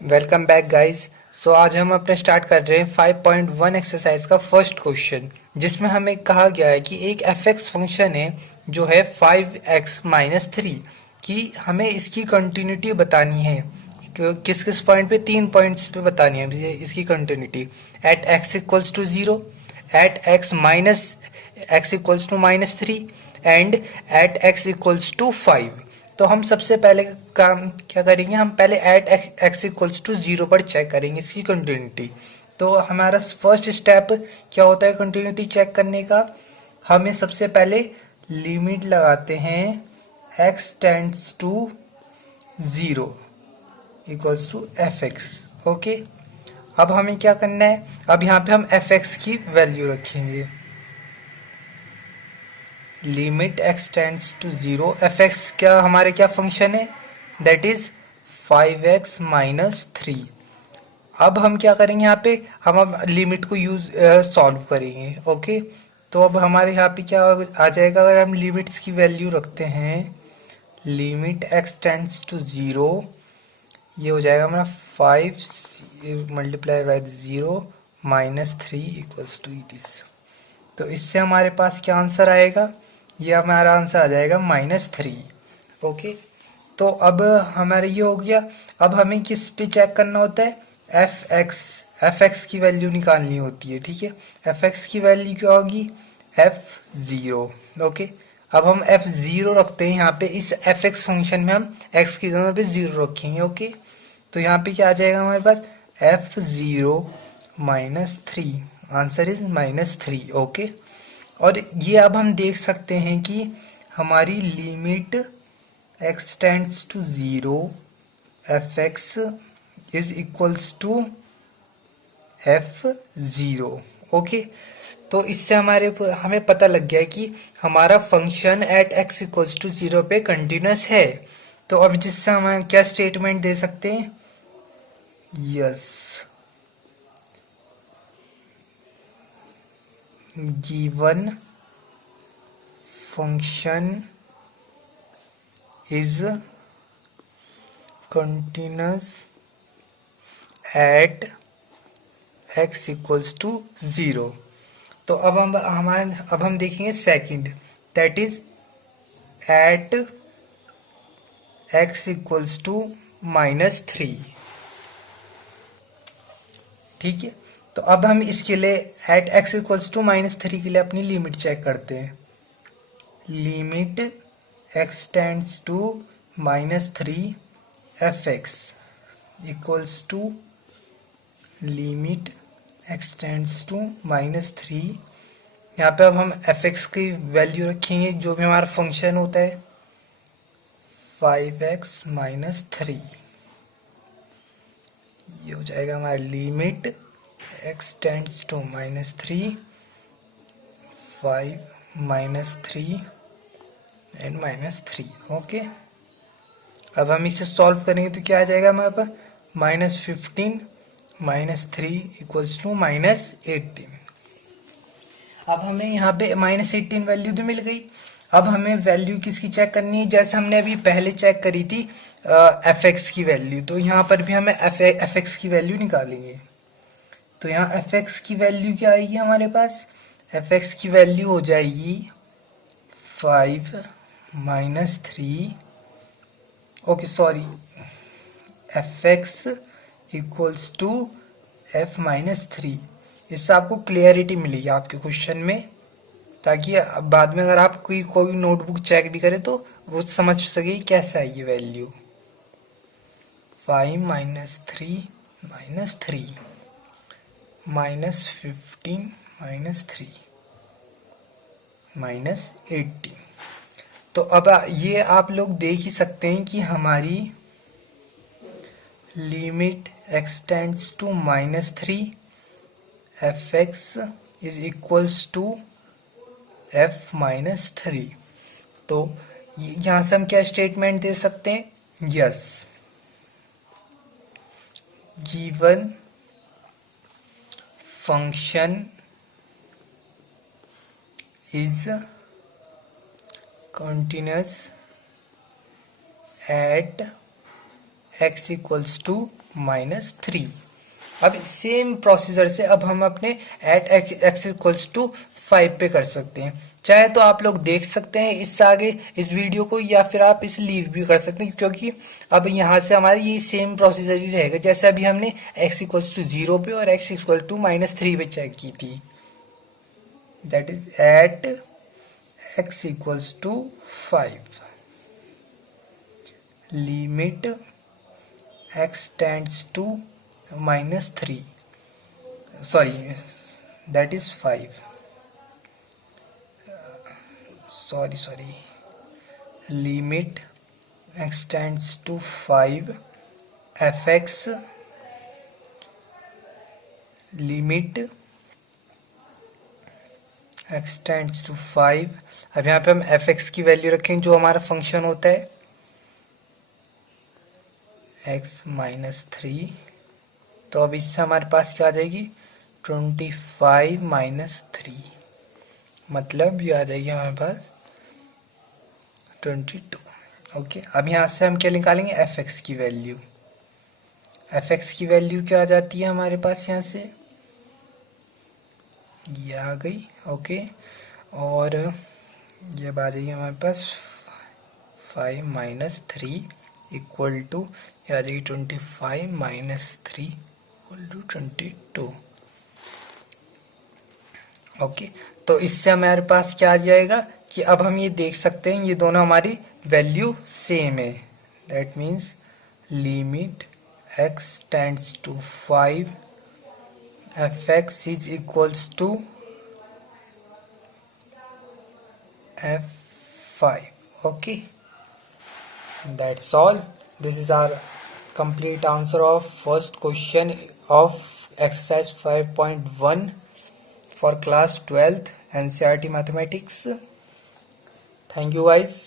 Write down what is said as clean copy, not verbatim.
Welcome back guys. सो आज हम अपने स्टार्ट कर रहे हैं 5.1 एक्सरसाइज का फर्स्ट क्वेश्चन, जिसमें हमें कहा गया है कि एक एफ एक्स फंक्शन है जो है 5x-3 की हमें इसकी कंटिन्यूटी बतानी है। किस किस पॉइंट पे? 3 पॉइंट्स पे बतानी है मुझे इसकी continuity. At x equals to 0, at x equals to -3 and at x equals to 5। तो हम सबसे पहले काम क्या करेंगे, हम पहले एट एक्स इक्वल्स टू 0 पर चेक करेंगे इसकी कंटिन्यूटी। तो हमारा फर्स्ट स्टेप क्या होता है कंटिन्यूटी चेक करने का? हमें सबसे पहले लिमिट लगाते हैं x tends to 0 equals to f x. Okay, अब हमें क्या करना है? अब यहाँ पे हम एफ एक्स की वैल्यू रखेंगे। Limit x tends to 0, f x क्या हमारे क्या फंक्शन है? That is 5x-3। अब हम क्या करेंगे यहाँ पे? हम अब लिमिट को यूज सॉल्व करेंगे। ओके, तो अब हमारे यहाँ पे क्या आ जाएगा? अगर हम लिमिट्स की वैल्यू रखते हैं, लिमिट एक्स टेंड्स टू 0, ये हो जाएगा हमारा 5 multiply by 0-3 equals to this. तो इससे हमारे पास क्या आंसर आएगा? ये हमारा आंसर आ जाएगा -3। ओके, तो अब हमारा ये हो गया। अब हमें किस पे चेक करना होता है? एफ एक्स की वैल्यू निकालनी होती है। ठीक है, एफ एक्स की वैल्यू क्या होगी? F0। ओके, अब हम F0 रखते हैं यहाँ पे। इस एफ एक्स फंक्शन में हम x की जगह पे 0 रखेंगे। ओके, तो यहाँ पे क्या आ जाएगा हमारे पास? F0-3। Answer is -3। ओके, और ये अब हम देख सकते हैं कि हमारी limit x tends to 0, f x is equals to F0। Okay, तो इससे हमें पता लग गया कि हमारा function at x equals to 0 पे कंटिन्यूस है। तो अब जिससे हम क्या स्टेटमेंट दे सकते हैं? Yes, given function is continuous at x equals to 0। तो अब हम देखेंगे second, that is at x equals to -3। ठीक है, तो अब हम इसके लिए एट x इक्वल्स टू -3 के लिए अपनी लिमिट चेक करते हैं। Limit x tends to -3 f x equals to limit x tends to -3। यहाँ पे अब हम एफ एक्स की वैल्यू रखेंगे, जो भी हमारा फंक्शन होता है 5x-3। ये हो जाएगा हमारा limit x tends to -3, 5-3 and -3। Okay, अब हम इसे सॉल्व करेंगे तो क्या आ जाएगा हमारे पास? -15 -3 इक्वल्स टू -18। अब हमें यहाँ पे -18 वैल्यू तो मिल गई। अब हमें वैल्यू किसकी चेक करनी है? जैसे हमने अभी पहले चेक करी थी एफ एक्स की वैल्यू, तो यहाँ पर भी हमें एफ एक्स की वैल्यू निकालेंगे। तो यहाँ एफ एक्स की वैल्यू क्या आएगी हमारे पास? एफ एक्स की वैल्यू हो जाएगी 5-3, okay sorry, f x equals to F-3। इससे आपको क्लियरिटी मिलेगी आपके क्वेश्चन में, ताकि बाद में अगर आप कोई नोटबुक चेक भी करें तो वो समझ सके कैसा है ये वैल्यू। 5-3 -3 -15 -3 -18। तो अब ये आप लोग देख ही सकते हैं कि हमारी limit x tends to -3 f x is equals to F-3। तो यहाँ से हम क्या स्टेटमेंट दे सकते हैं? Yes, given function is continuous at x equals to -3। अब सेम प्रोसीजर से अब हम अपने एट x इक्वल्स टू 5 पे कर सकते हैं। चाहे तो आप लोग देख सकते हैं इससे आगे इस वीडियो को, या फिर आप इसे लीव भी कर सकते हैं, क्योंकि अब यहाँ से हमारा ये सेम प्रोसीजर ही रहेगा जैसे अभी हमने x इक्वल्स टू 0 पे और x इक्वल टू -3 पे चेक की थी। That is at x equals to 5 limit x tends to -3, sorry, that is 5, sorry, limit x tends to 5 fx limit x tends to 5। अब यहाँ पे हम fx की वैल्यू रखेंगे जो हमारा फंक्शन होता है x -3। तो अब इससे हमारे पास क्या आ जाएगी 25 -3, मतलब ये आ जाएगी हमारे पास 22। ओके, अब यहाँ से हम क्या निकालेंगे fx की वैल्यू। fx की वैल्यू क्या आ जाती है हमारे पास, यहाँ से ये आ गई। ओके, और ये आ जाएगी हमारे पास 5 - 3 इक्वल टू ये आ जाएगी 25 - 3 इक्वल टू 22। ओके, तो इससे हमारे पास क्या आ जाएगा कि अब हम ये देख सकते हैं ये दोनों हमारी वैल्यू सेम है। That means limit x tends to 5 fx is equals to f5। Okay, that's all. This is our complete answer of first question of exercise 5.1 for class 12th NCERT mathematics. Thank you guys.